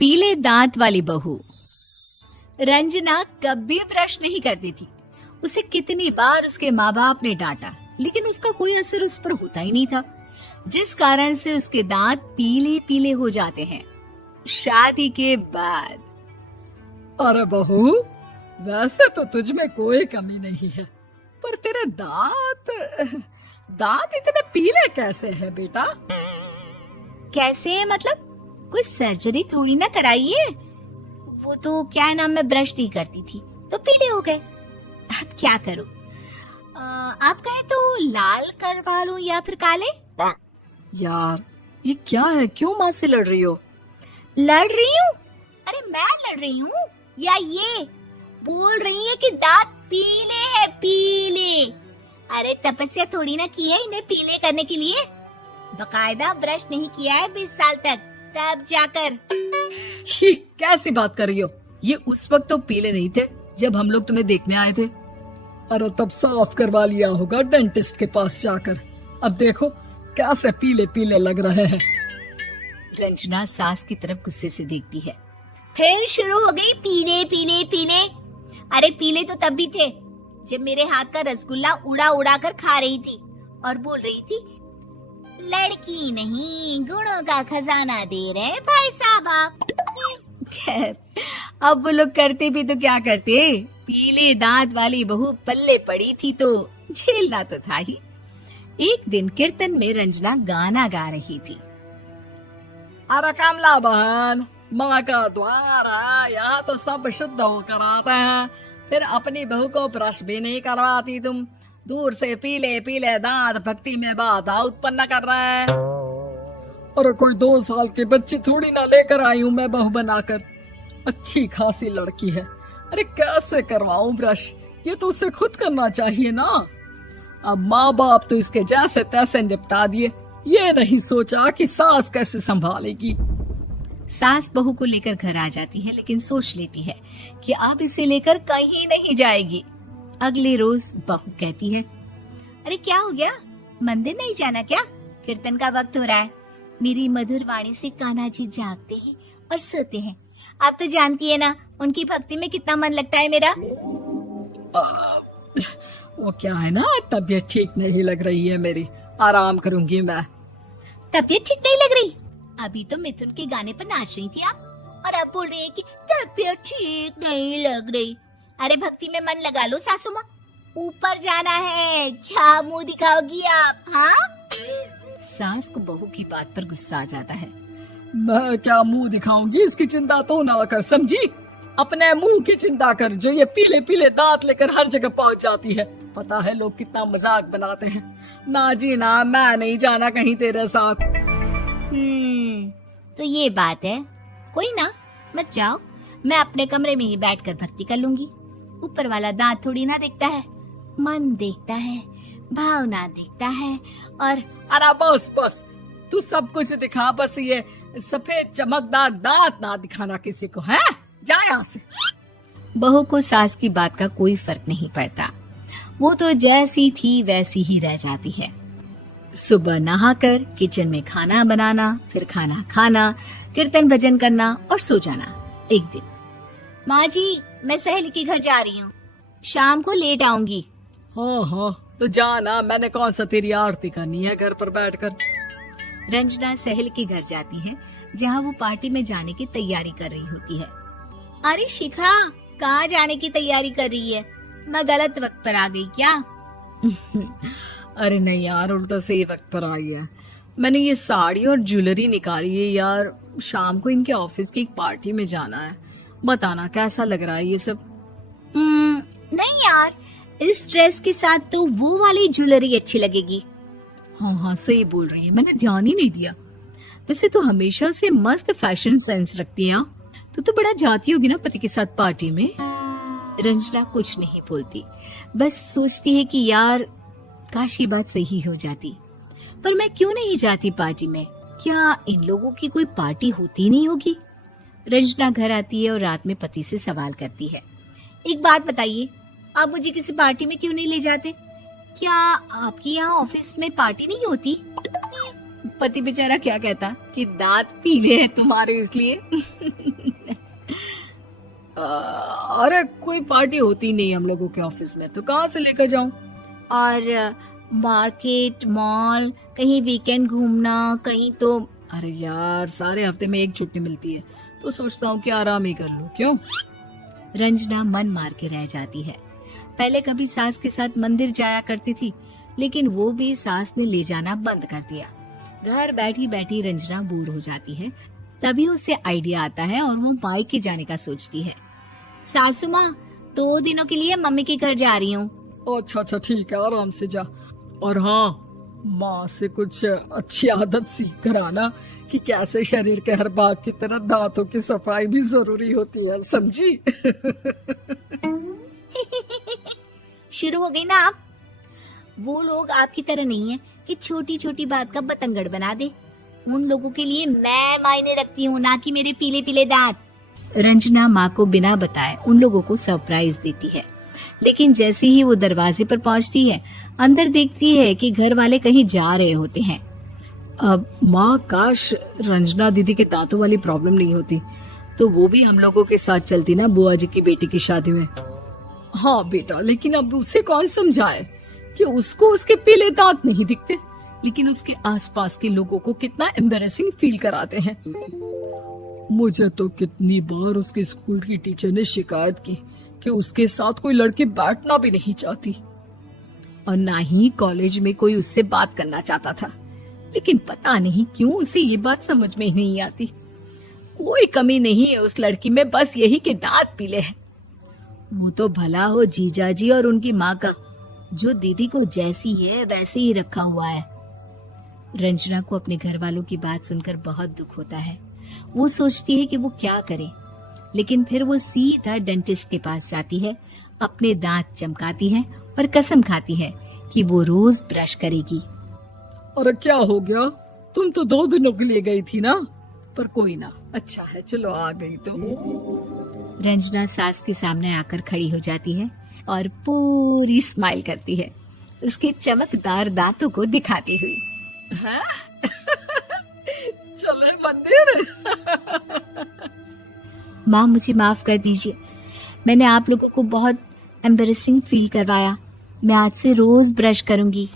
पीले दांत वाली बहू। रंजना कभी ब्रश नहीं करती थी। उसे कितनी बार उसके माँ बाप ने डांटा, लेकिन उसका कोई असर उस पर होता ही नहीं था, जिस कारण से उसके दांत पीले पीले हो जाते हैं। शादी के बाद। अरे बहू, वैसे तो तुझ में कोई कमी नहीं है, पर तेरे दांत इतने पीले कैसे हैं बेटा? कैसे मतलब? कोई सर्जरी थोड़ी ना कराई है। वो तो क्या नाम, मैं ब्रश नहीं करती थी तो पीले हो गए। अब क्या करूं? आप कहें तो लाल करवा लूं या फिर काले? यार ये क्या है, क्यों माँ से लड़ रही हो? लड़ रही हूँ? अरे मैं लड़ रही हूँ या ये बोल रही है कि दांत पीले हैं, पीले। अरे तपस्या थोड़ी ना की है इन्हें पीले करने के लिए। बकायदा ब्रश नहीं किया है 20 साल तक, तब जाकर। छी, कैसी बात कर रही हो? ये उस वक्त तो पीले नहीं थे जब हम लोग तुम्हें देखने आए थे। अरे तब साफ करवा लिया होगा डेंटिस्ट के पास जाकर। अब देखो कैसे पीले पीले लग रहे हैं। रंजना सास की तरफ गुस्से से देखती है। फिर शुरू हो गई पीले पीले पीले। अरे पीले तो तब भी थे जब मेरे हाथ का रसगुल्ला उड़ा उड़ा कर खा रही थी और बोल रही थी, लड़की नहीं गुणों का खजाना दे रहे भाई साहब आप। खैर, अब वो लोग करते भी तो क्या करते, पीले दांत वाली बहू पल्ले पड़ी थी तो झेलना तो था ही। एक दिन कीर्तन में रंजना गाना गा रही थी। अरे कमला बहन, माँ का द्वार है, यहाँ तो सब शुद्ध होकर आते हैं, फिर अपनी बहू को ब्रश भी नहीं करवाती तुम। दूर से पीले पीले दांत भक्ति में बाधा उत्पन्न कर रहे हैं। अरे कोई 2 साल के बच्चे थोड़ी ना लेकर आई हूँ मैं बहू बनाकर। अच्छी खासी लड़की है, अरे कैसे करवाऊं ब्रश? ये तो उसे खुद करना चाहिए ना। अब माँ बाप तो इसके जैसे तैसे निपटा दिए, ये नहीं सोचा कि सास कैसे संभालेगी। सास बहू को लेकर घर आ जाती है, लेकिन सोच लेती है कि अब इसे लेकर कहीं नहीं जाएगी। अगले रोज बहू कहती है, अरे क्या हो गया, मंदिर नहीं जाना क्या? कीर्तन का वक्त हो रहा है। मेरी मधुर वाणी से कान्हा जी जागते हैं और सोते हैं। आप तो जानती है ना उनकी भक्ति में कितना मन लगता है मेरा। वो क्या है ना, तबीयत ठीक नहीं लग रही है मेरी, आराम करूंगी मैं। तबीयत ठीक नहीं लग रही? अभी तो मिथुन के गाने पर नाच रही थी आप, और अब बोल रही है कि तबीयत ठीक नहीं लग रही। अरे भक्ति में मन लगा लो सासू माँ, ऊपर जाना है, क्या मुंह दिखाओगी आप? हाँ? सास को बहू की बात पर गुस्सा आ जाता है। मैं क्या मुंह दिखाऊंगी, इसकी चिंता तो ना कर, समझी? अपने मुंह की चिंता कर, जो ये पीले पीले दांत लेकर हर जगह पहुंच जाती है। पता है लोग कितना मजाक बनाते हैं। ना जी ना, मैं नहीं जाना कहीं तेरे साथ। तो ये बात है। कोई ना, मत जाओ, मैं अपने कमरे में ही बैठकर भक्ति कर लूंगी। ऊपर वाला दांत थोड़ी ना देखता है, मन देखता है, भावना देखता है। और अरे बस बस, तू सब कुछ दिखा, बस ये सफेद चमकदार दांत ना दिखाना किसी को, है? जा यहाँ से। बहू को सास की बात का कोई फर्क नहीं पड़ता, वो तो जैसी थी वैसी ही रह जाती है। सुबह नहाकर किचन में खाना बनाना, फिर खाना खाना, कीर्तन भजन करना और सो जाना। एक दिन, माँ जी मैं सहेली के घर जा रही हूँ, शाम को लेट आऊंगी। हाँ हाँ तो जाना, मैंने कौन सा तेरी आरती करनी है घर पर बैठकर। रंजना सहेली के घर जाती है, जहाँ वो पार्टी में जाने की तैयारी कर रही होती है। अरे शिखा, कहाँ जाने की तैयारी कर रही है? मैं गलत वक्त पर आ गई क्या? अरे नहीं यार, उल्टा सही वक्त पर आई है। मैंने ये साड़ी और ज्वेलरी निकाली है यार, शाम को इनके ऑफिस की एक पार्टी में जाना है। बताना कैसा लग रहा है ये सब? नहीं यार, इस ड्रेस के साथ तो वो वाली ज्वेलरी अच्छी लगेगी। हाँ हाँ सही बोल रही है, मैंने ध्यान ही नहीं दिया। वैसे तो हमेशा से मस्त फैशन सेंस रखती है। तो बड़ा जाती होगी ना पति के साथ पार्टी में। रंजना कुछ नहीं बोलती, बस सोचती है कि यार काश ये बात सही हो जाती। पर मैं क्यों नहीं जाती पार्टी में? क्या इन लोगों की कोई पार्टी होती नहीं होगी? रंजना घर आती है और रात में पति से सवाल करती है, एक बात बताइए, आप मुझे किसी पार्टी में क्यों नहीं ले जाते? क्या आपके यहाँ ऑफिस में पार्टी नहीं होती? पति बेचारा क्या कहता कि दांत पीले हैं तुम्हारे इसलिए। अरे कोई पार्टी होती नहीं हम लोगों के ऑफिस में, तो कहाँ से लेकर जाऊं? और मार्केट, मॉल, कहीं वीकेंड घूमना, कहीं तो। अरे यार, सारे हफ्ते में एक छुट्टी मिलती है, तो सोचता हूँ कि आराम ही कर लूं। क्यों? रंजना मन मार के रह जाती है। पहले कभी सास के साथ मंदिर जाया करती थी, लेकिन वो भी सास ने ले जाना बंद कर दिया। घर बैठी बैठी रंजना बोर हो जाती है। तभी उसे आइडिया आता है और वो मायके जाने का सोचती है। सासू माँ, 2 दिनों के लिए मम्मी के घर जा रही हूँ। अच्छा ठीक है, आराम से जा। और हाँ, माँ से कुछ अच्छी आदत सीख कर आना कि कैसे शरीर के हर भाग की तरह दांतों की सफाई भी जरूरी होती है, समझी? शुरू हो गई ना आप। वो लोग आपकी तरह नहीं है कि छोटी छोटी बात का बतंगड़ बना दे। उन लोगों के लिए मैं मायने रखती हूँ, ना कि मेरे पीले पीले दांत। रंजना माँ को बिना बताए उन लोगों को सरप्राइज देती है, लेकिन जैसे ही वो दरवाजे पर पहुंचती है, अंदर देखती है कि घर वाले कहीं जा रहे होते हैं। अब माँ, काश रंजना दीदी के दांतों वाली प्रॉब्लम नहीं होती, तो वो भी हम लोगों के साथ चलती ना बुआ जी की बेटी की शादी में। हाँ बेटा, लेकिन अब उसे कौन समझाए कि उसको उसके पीले दांत नहीं दिखते, लेकिन उसके आसपास के लोगों को कितना एम्बैरेसिंग फील कराते हैं। मुझे तो कितनी बार उसके स्कूल की टीचर ने शिकायत की कि उसके साथ कोई लड़की बैठना भी नहीं चाहती, और ना ही कॉलेज में कोई उससे बात करना चाहता था। लेकिन पता नहीं क्यों उसे ये बात समझ में ही नहीं आती। कोई कमी नहीं है उस लड़की में, बस यही कि दांत पीले हैं। वो तो भला हो जीजाजी और उनकी माँ का, जो दीदी को जैसी है वैसे ही रखा हुआ है। रंजना को अपने घर वालों की बात सुनकर बहुत दुख होता है। वो सोचती है कि वो क्या करे, लेकिन फिर वो सीधा डेंटिस्ट के पास जाती है, अपने दांत चमकाती है और कसम खाती है कि वो रोज ब्रश करेगी। अरे क्या हो गया? तुम तो 2 दिनों के लिए गई थी ना। पर कोई ना, अच्छा है, चलो आ गई तो। रंजना सास के सामने आकर खड़ी हो जाती है और पूरी स्माइल करती है, उसके चमकदार दांतों को दिखाती हुई। चले मंदिर। माँ, मुझे माफ कर दीजिए, मैंने आप लोगों को बहुत एम्बैरेसिंग फील करवाया। मैं आज से रोज ब्रश करूंगी।